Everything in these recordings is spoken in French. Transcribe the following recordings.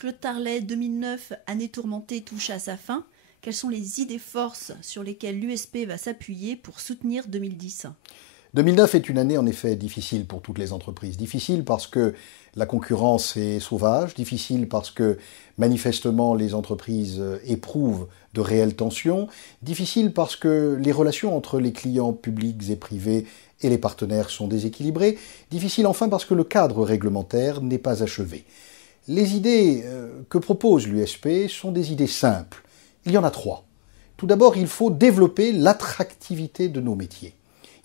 Claude Tarlet, 2009, année tourmentée, touche à sa fin. Quelles sont les idées forces sur lesquelles l'USP va s'appuyer pour soutenir 2010 ? 2009 est une année en effet difficile pour toutes les entreprises. Difficile parce que la concurrence est sauvage, difficile parce que manifestement les entreprises éprouvent de réelles tensions, difficile parce que les relations entre les clients publics et privés et les partenaires sont déséquilibrées, difficile enfin parce que le cadre réglementaire n'est pas achevé. Les idées que propose l'USP sont des idées simples. Il y en a 3. Tout d'abord, il faut développer l'attractivité de nos métiers.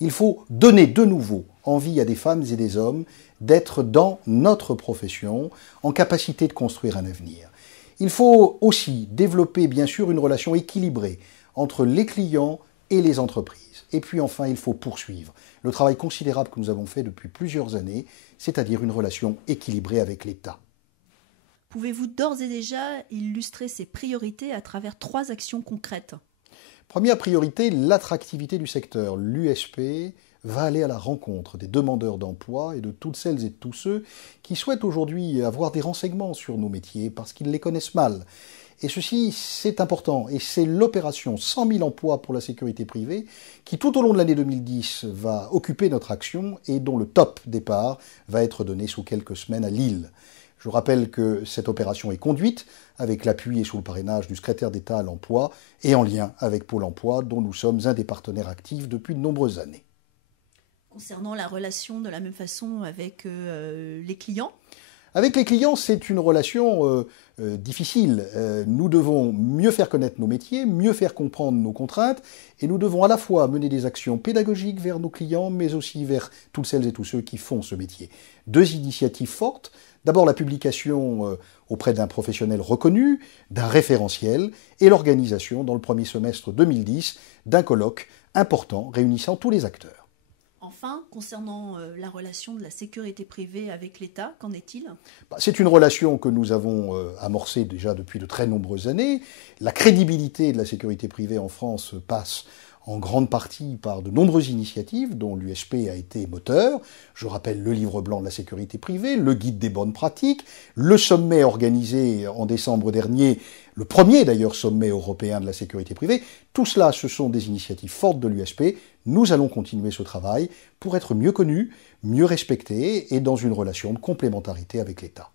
Il faut donner de nouveau envie à des femmes et des hommes d'être dans notre profession, en capacité de construire un avenir. Il faut aussi développer, bien sûr, une relation équilibrée entre les clients et les entreprises. Et puis enfin, il faut poursuivre le travail considérable que nous avons fait depuis plusieurs années, c'est-à-dire une relation équilibrée avec l'État. Pouvez-vous d'ores et déjà illustrer ces priorités à travers 3 actions concrètes ? Première priorité, l'attractivité du secteur. L'USP va aller à la rencontre des demandeurs d'emploi et de toutes celles et de tous ceux qui souhaitent aujourd'hui avoir des renseignements sur nos métiers parce qu'ils les connaissent mal. Et ceci, c'est important. Et c'est l'opération 100 000 emplois pour la sécurité privée qui, tout au long de l'année 2010, va occuper notre action et dont le top départ va être donné sous quelques semaines à Lille. Je rappelle que cette opération est conduite avec l'appui et sous le parrainage du secrétaire d'État à l'emploi et en lien avec Pôle emploi, dont nous sommes un des partenaires actifs depuis de nombreuses années. Concernant la relation de la même façon avec les clients ? Avec les clients, c'est une relation difficile. Nous devons mieux faire connaître nos métiers, mieux faire comprendre nos contraintes, et nous devons à la fois mener des actions pédagogiques vers nos clients, mais aussi vers toutes celles et tous ceux qui font ce métier. 2 initiatives fortes. D'abord la publication auprès d'un professionnel reconnu, d'un référentiel, et l'organisation dans le premier semestre 2010 d'un colloque important réunissant tous les acteurs. Enfin, concernant la relation de la sécurité privée avec l'État, qu'en est-il ? C'est une relation que nous avons amorcée déjà depuis de très nombreuses années. La crédibilité de la sécurité privée en France passe en grande partie par de nombreuses initiatives dont l'USP a été moteur. Je rappelle le livre blanc de la sécurité privée, le guide des bonnes pratiques, le sommet organisé en décembre dernier, le premier d'ailleurs sommet européen de la sécurité privée. Tout cela, ce sont des initiatives fortes de l'USP. Nous allons continuer ce travail pour être mieux connus, mieux respectés et dans une relation de complémentarité avec l'État.